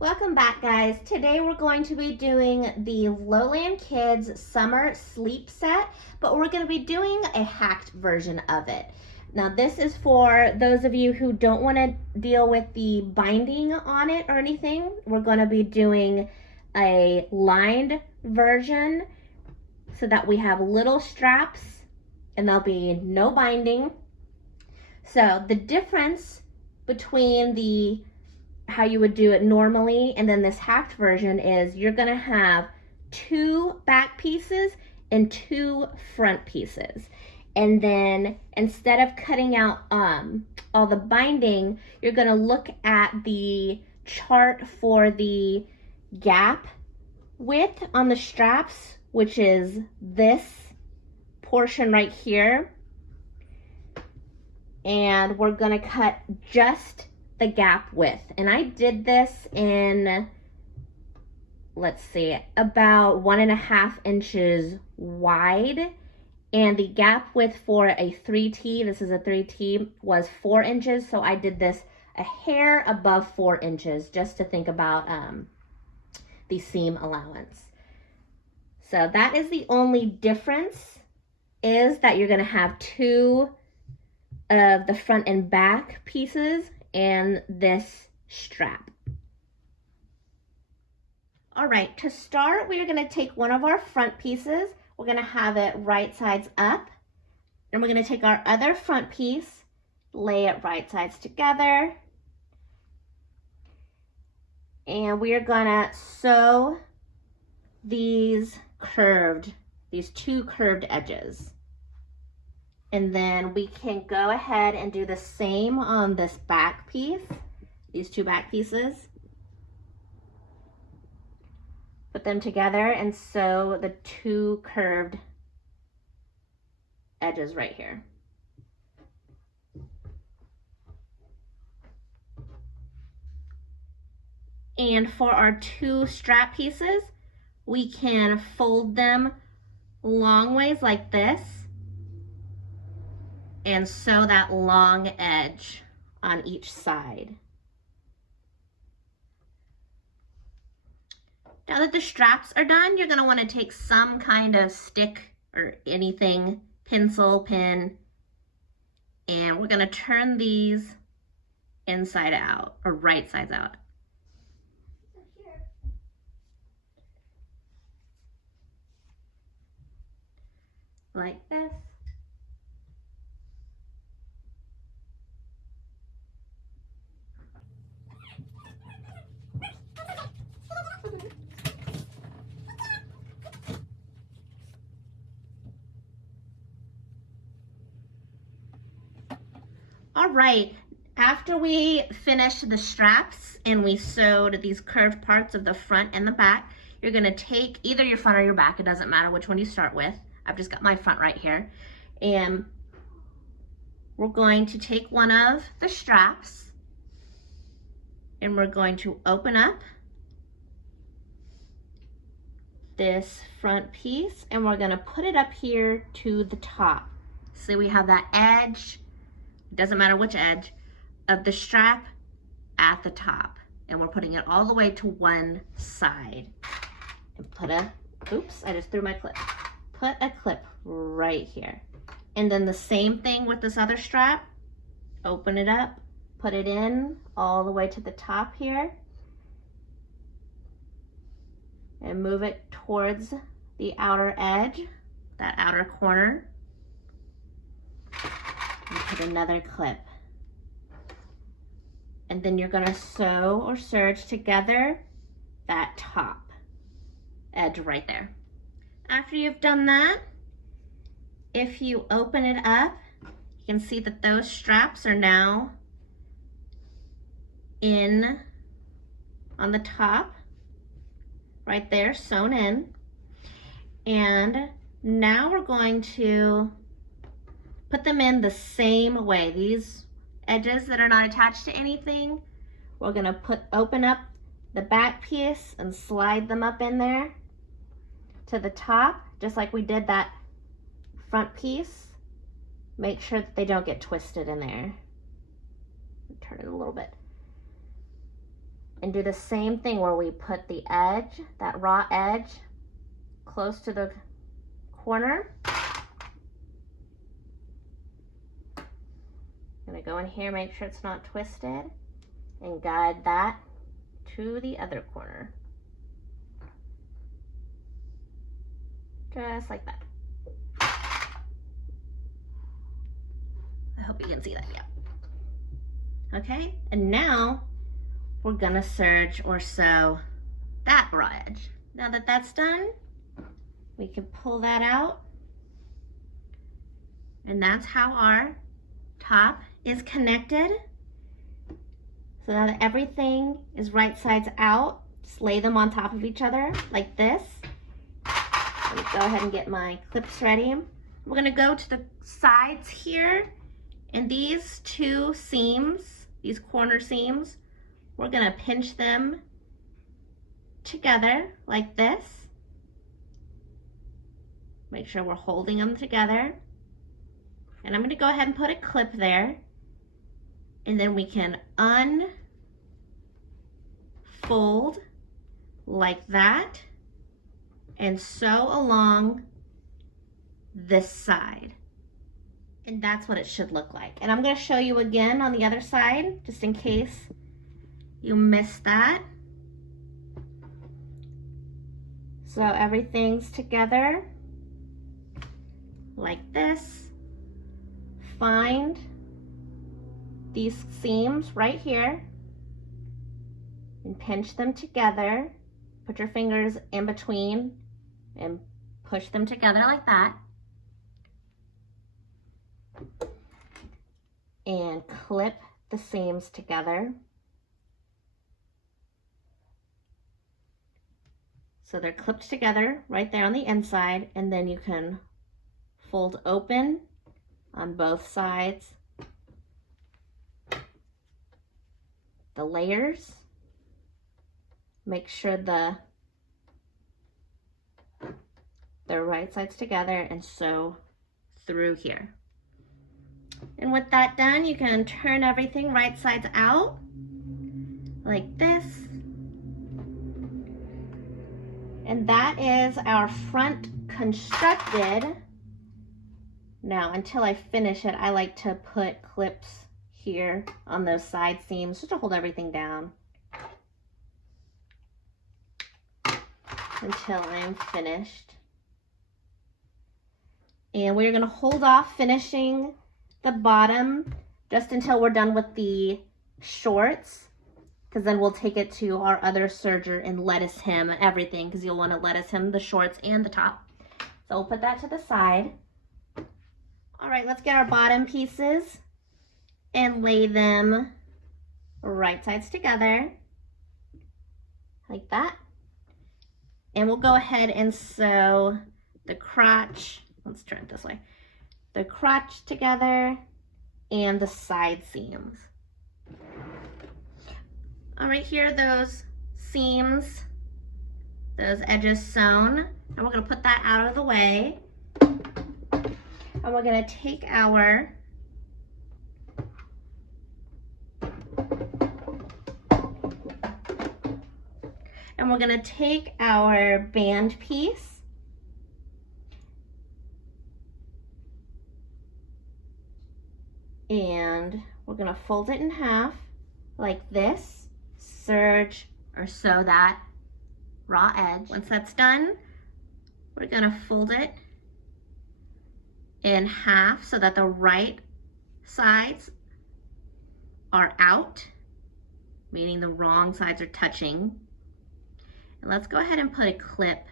Welcome back, guys. Today we're going to be doing the Lowland Kids Summer Sleep Set, but we're going to be doing a hacked version of it. Now this is for those of you who don't want to deal with the binding on it or anything. We're going to be doing a lined version so that we have little straps and there'll be no binding. So the difference between how you would do it normally and then this hacked version is you're gonna have 2 back pieces and 2 front pieces. And then instead of cutting out all the binding, you're gonna look at the chart for the gap width on the straps, which is this portion right here. And we're gonna cut just the gap width. And I did this in, let's see, about 1.5 inches wide. And the gap width for a 3T, this is a 3T, was 4 inches. So I did this a hair above 4 inches just to think about the seam allowance. So that is the only difference, is that you're gonna have 2 of the front and back pieces and this strap. All right, to start, we are going to take one of our front pieces. We're going to have it right sides up. And we're going to take our other front piece, lay it right sides together. And we are going to sew these 2 curved edges. And then we can go ahead and do the same on this back piece, these 2 back pieces. Put them together and sew the 2 curved edges right here. And for our 2 strap pieces, we can fold them long ways like this and sew that long edge on each side. Now that the straps are done, you're going to want to take some kind of stick or anything, pencil, pen, and we're going to turn these inside out or right sides out. Like this. All right, after we finished the straps and we sewed these curved parts of the front and the back, you're gonna take either your front or your back, it doesn't matter which one you start with. I've just got my front right here. And we're going to take one of the straps and we're going to open up this front piece and we're gonna put it up here to the top. So we have that edge, doesn't matter which edge, of the strap at the top. And we're putting it all the way to one side. And put a, oops, I just threw my clip. Put a clip right here. And then the same thing with this other strap. Open it up, put it in all the way to the top here. And move it towards the outer edge, that outer corner. And put another clip. And then you're gonna sew or serge together that top edge right there. After you've done that, if you open it up, you can see that those straps are now in on the top, right there, sewn in. And now we're going to put them in the same way. These edges that are not attached to anything, we're gonna open up the back piece and slide them up in there to the top, just like we did that front piece. Make sure that they don't get twisted in there. Turn it a little bit. and do the same thing where we put the edge, that raw edge, close to the corner. I'm gonna go in here, make sure it's not twisted, and guide that to the other corner. Just like that. I hope you can see that, yeah. Okay, and now we're gonna serge or sew that raw edge. Now that that's done, we can pull that out, and that's how our top is connected. So now that everything is right sides out, just lay them on top of each other like this. Let me go ahead and get my clips ready. We're gonna go to the sides here, and these two seams, these corner seams, we're gonna pinch them together like this. Make sure we're holding them together. And I'm gonna go ahead and put a clip there, and then we can unfold like that and sew along this side. And that's what it should look like. And I'm gonna show you again on the other side, just in case you missed that. So everything's together like this. Find these seams right here and pinch them together. Put your fingers in between and push them together like that. And clip the seams together. So they're clipped together right there on the inside, and then you can fold open on both sides. The layers. Make sure they're right sides together and sew through here. And with that done, you can turn everything right sides out like this. And that is our front constructed. Now, until I finish it, I like to put clips here on those side seams just to hold everything down until I'm finished. And we're gonna hold off finishing the bottom just until we're done with the shorts, because then we'll take it to our other serger and lettuce hem everything, because you'll want to lettuce hem the shorts and the top. So we'll put that to the side. All right, let's get our bottom pieces and lay them right sides together like that. And we'll go ahead and sew the crotch, let's turn it this way, the crotch together and the side seams. All right, here are those seams, those edges sewn, and we're gonna put that out of the way. And we're gonna take our band piece and we're gonna fold it in half like this, serge or sew that raw edge. Once that's done, we're gonna fold it in half so that the right sides are out, meaning the wrong sides are touching. And let's go ahead and put a clip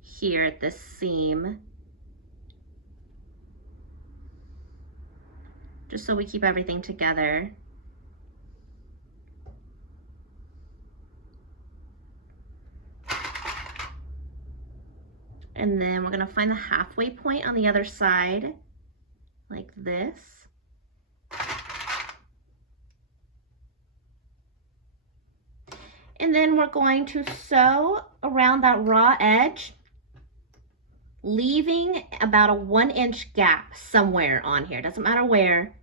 here at this seam, just so we keep everything together. And then we're gonna find the halfway point on the other side, like this. And then we're going to sew around that raw edge, leaving about a 1-inch gap somewhere on here, doesn't matter where,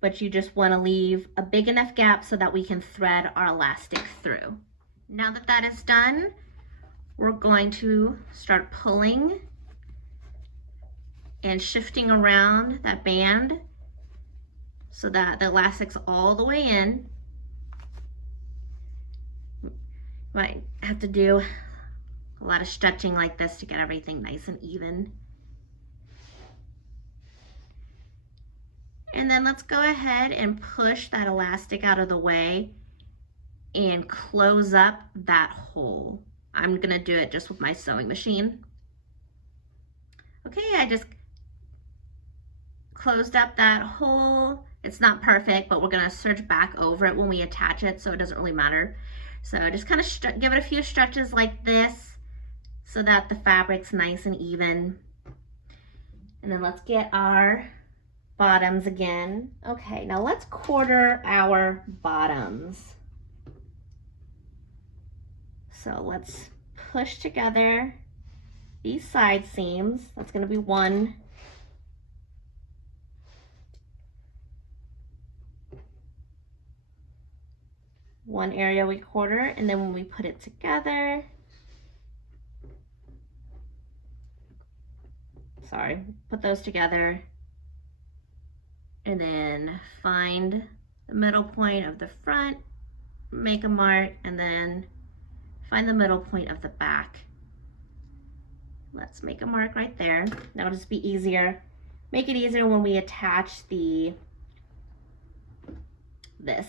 but you just want to leave a big enough gap so that we can thread our elastic through. Now that that is done, we're going to start pulling and shifting around that band so that the elastic's all the way in. Might have to do a lot of stretching like this to get everything nice and even. And then let's go ahead and push that elastic out of the way and close up that hole. I'm gonna do it just with my sewing machine. Okay, I just closed up that hole. It's not perfect, but we're gonna serge back over it when we attach it, so it doesn't really matter. So just kind of give it a few stretches like this so that the fabric's nice and even. And then let's get our bottoms again. Okay, now let's quarter our bottoms. So let's push together these side seams. That's going to be one area we quarter, and then when we put it together, put those together, and then find the middle point of the front, make a mark, and then find the middle point of the back. Let's make a mark right there. That'll just be easier. Make it easier when we attach this.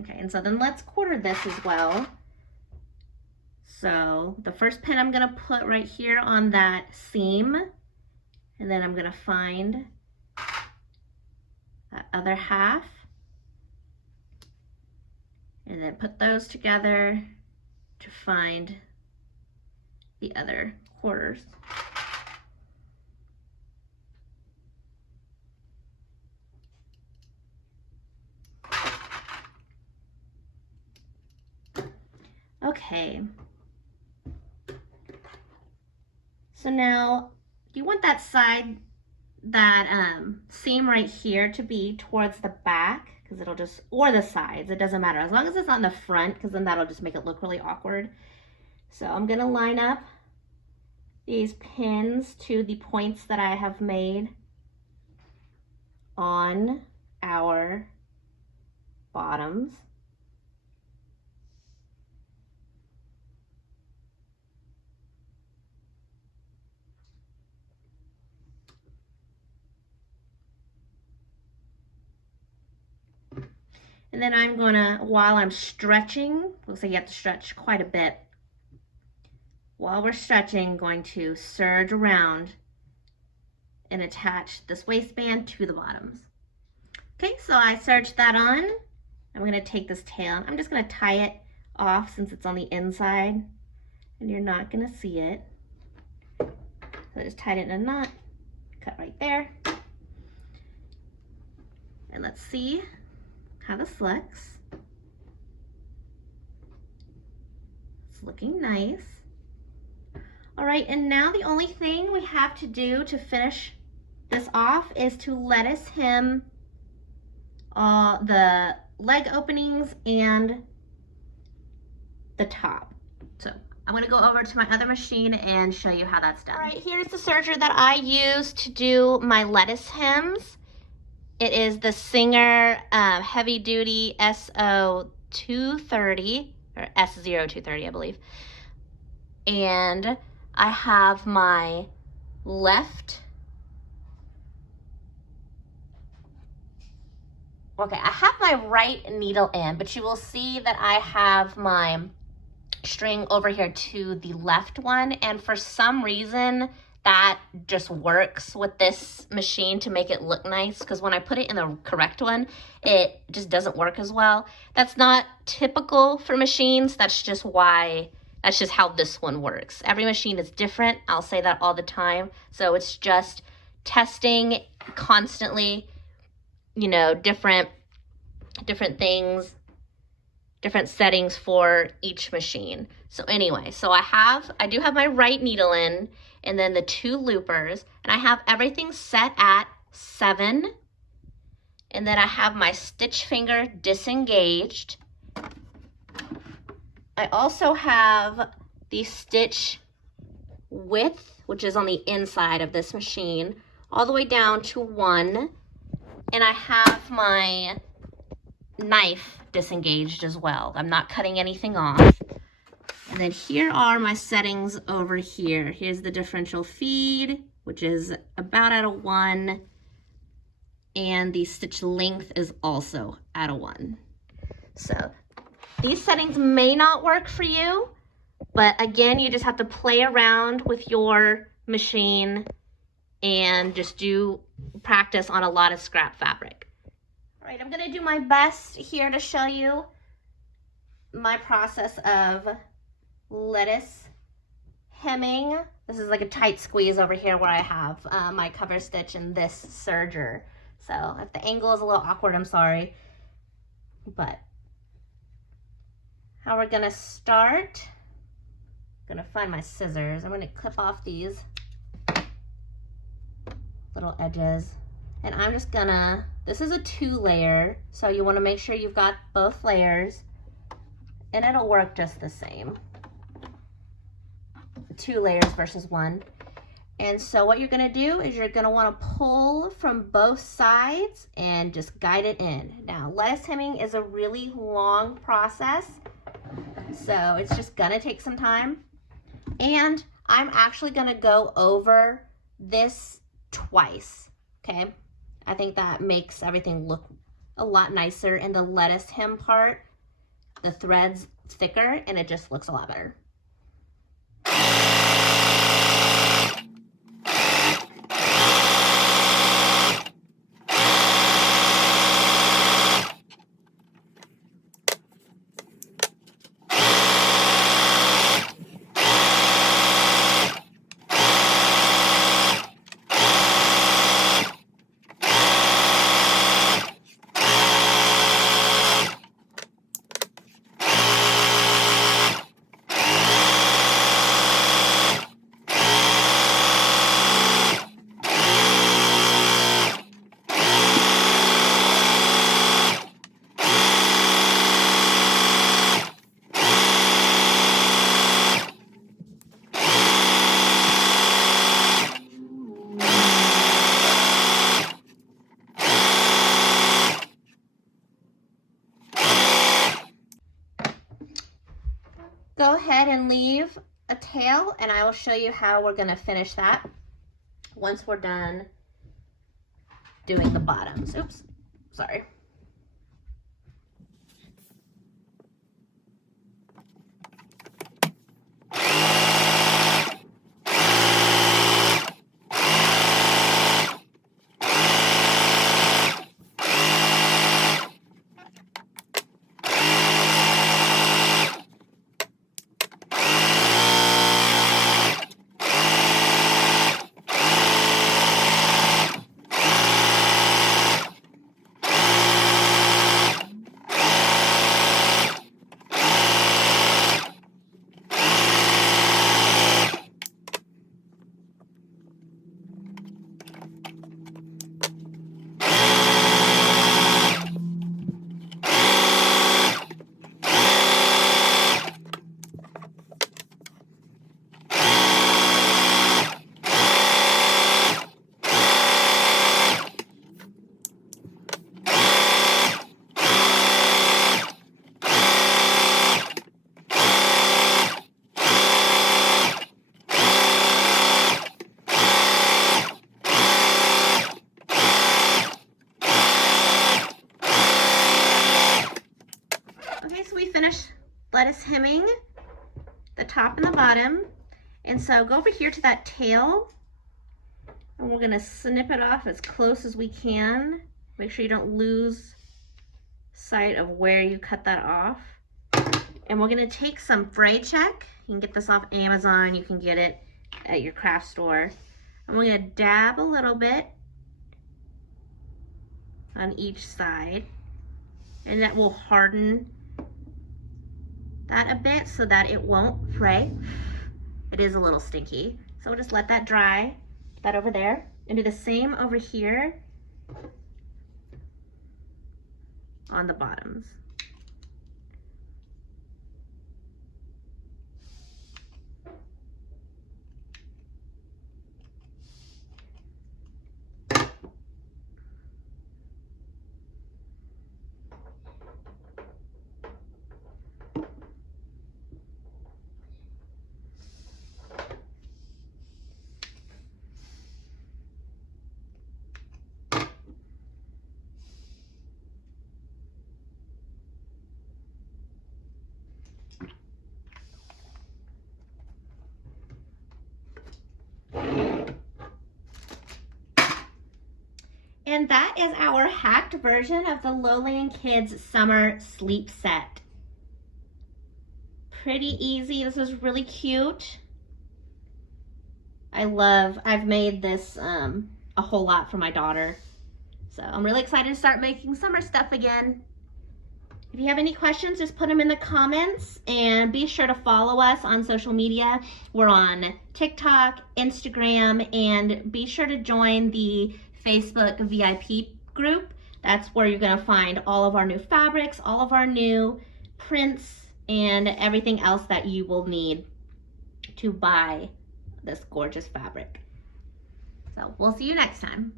Okay, and so then let's quarter this as well. So the first pin I'm gonna put right here on that seam, and then I'm gonna find that other half, and then put those together to find the other quarters. Okay, so now you want that side, that seam right here to be towards the back, because it'll just, or the sides, it doesn't matter, as long as it's on the front, because then that'll just make it look really awkward. So I'm gonna line up these pins to the points that I have made on our bottoms. And then I'm gonna, while I'm stretching, looks like you have to stretch quite a bit. While we're stretching, going to serge around and attach this waistband to the bottoms. Okay, so I serged that on. I'm gonna take this tail. I'm just gonna tie it off since it's on the inside and you're not gonna see it. So I just tied it in a knot, cut right there. And let's see how this looks. It's looking nice. All right, and now the only thing we have to do to finish this off is to lettuce hem the leg openings and the top. So I'm gonna go over to my other machine and show you how that's done. All right, here's the serger that I use to do my lettuce hems. It is the Singer Heavy Duty SO230, or S0230, I believe. And I have my left, okay, I have my right needle in, but you will see that I have my string over here to the left one, and for some reason, that just works with this machine to make it look nice, because when I put it in the correct one, it just doesn't work as well. That's not typical for machines. That's just how this one works. Every machine is different. I'll say that all the time. So it's just testing constantly, you know, different things, different settings for each machine. So anyway, so I do have my right needle in, and then the two loopers, and I have everything set at 7. And then I have my stitch finger disengaged. I also have the stitch width, which is on the inside of this machine, all the way down to 1. And I have my knife disengaged as well. I'm not cutting anything off. And then here are my settings over here. Here's the differential feed, which is about at a 1. And the stitch length is also at a 1. So these settings may not work for you, but again, you just have to play around with your machine and just do practice on a lot of scrap fabric. All right, I'm gonna do my best here to show you my process of lettuce hemming. This is like a tight squeeze over here where I have my cover stitch and this serger. So if the angle is a little awkward, I'm sorry. But how we're gonna start, I'm gonna find my scissors. I'm gonna clip off these little edges. And I'm just gonna, this is a 2-layer, so you wanna make sure you've got both layers, and it'll work just the same. 2 layers versus 1. And so what you're gonna do is you're gonna wanna pull from both sides and just guide it in. Now, lettuce hemming is a really long process, so it's just gonna take some time. And I'm actually gonna go over this twice, okay? I think that makes everything look a lot nicer, and the lettuce hem part, the thread's thicker, and it just looks a lot better. Go ahead and leave a tail, and I will show you how we're gonna finish that once we're done doing the bottoms. Oops, sorry. Okay, so we finished lettuce hemming the top and the bottom. And so go over here to that tail, and we're gonna snip it off as close as we can. Make sure you don't lose sight of where you cut that off. And we're gonna take some fray check. You can get this off Amazon, you can get it at your craft store. And we're gonna dab a little bit on each side, and that will harden that a bit so that it won't fray. It is a little stinky, so we'll just let that dry, that over there, and do the same over here. on the bottoms. And that is our hacked version of the Lowland Kids Summer Sleep Set. Pretty easy. This is really cute. I've made this a whole lot for my daughter. So I'm really excited to start making summer stuff again. If you have any questions, just put them in the comments, and be sure to follow us on social media. We're on TikTok, Instagram, and be sure to join the Facebook VIP group. That's where you're gonna find all of our new fabrics, all of our new prints, and everything else that you will need to buy this gorgeous fabric. So we'll see you next time.